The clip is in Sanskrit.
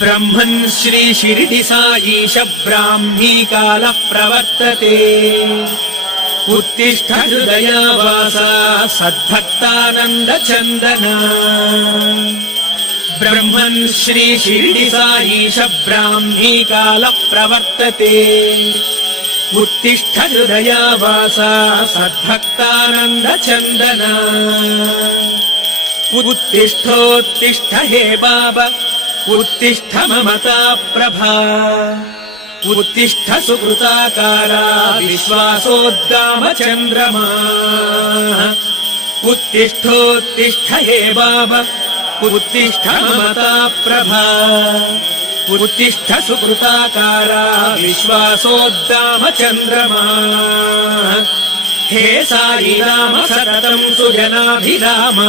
ब्रह्मन् श्री शिरडि साईश ब्राह्मी कालः प्रवर्तते। उत्तिष्ठ हृदयावासा सद्भक्तानन्द चन्दना। ब्रह्मन् श्री शिरडि साईश ब्राह्मी कालः प्रवर्तते। उत्तिष्ठ हृदयावासा सद्भक्तानन्द चन्दना। उत्तिष्ठोत्तिष्ठ हे बाबा उत्तिष्ठ ममता प्रभा। उत्तिष्ठ सुकृताकारा विश्वासोद्गाम चन्द्रमा। उत्तिष्ठोत्तिष्ठ हे बाबा उत्तिष्ठ ममता प्रभा। उत्तिष्ठ सुकृताकारा विश्वासोद्गाम चन्द्रमा। हे साई राम सततं सुजनाभिराम।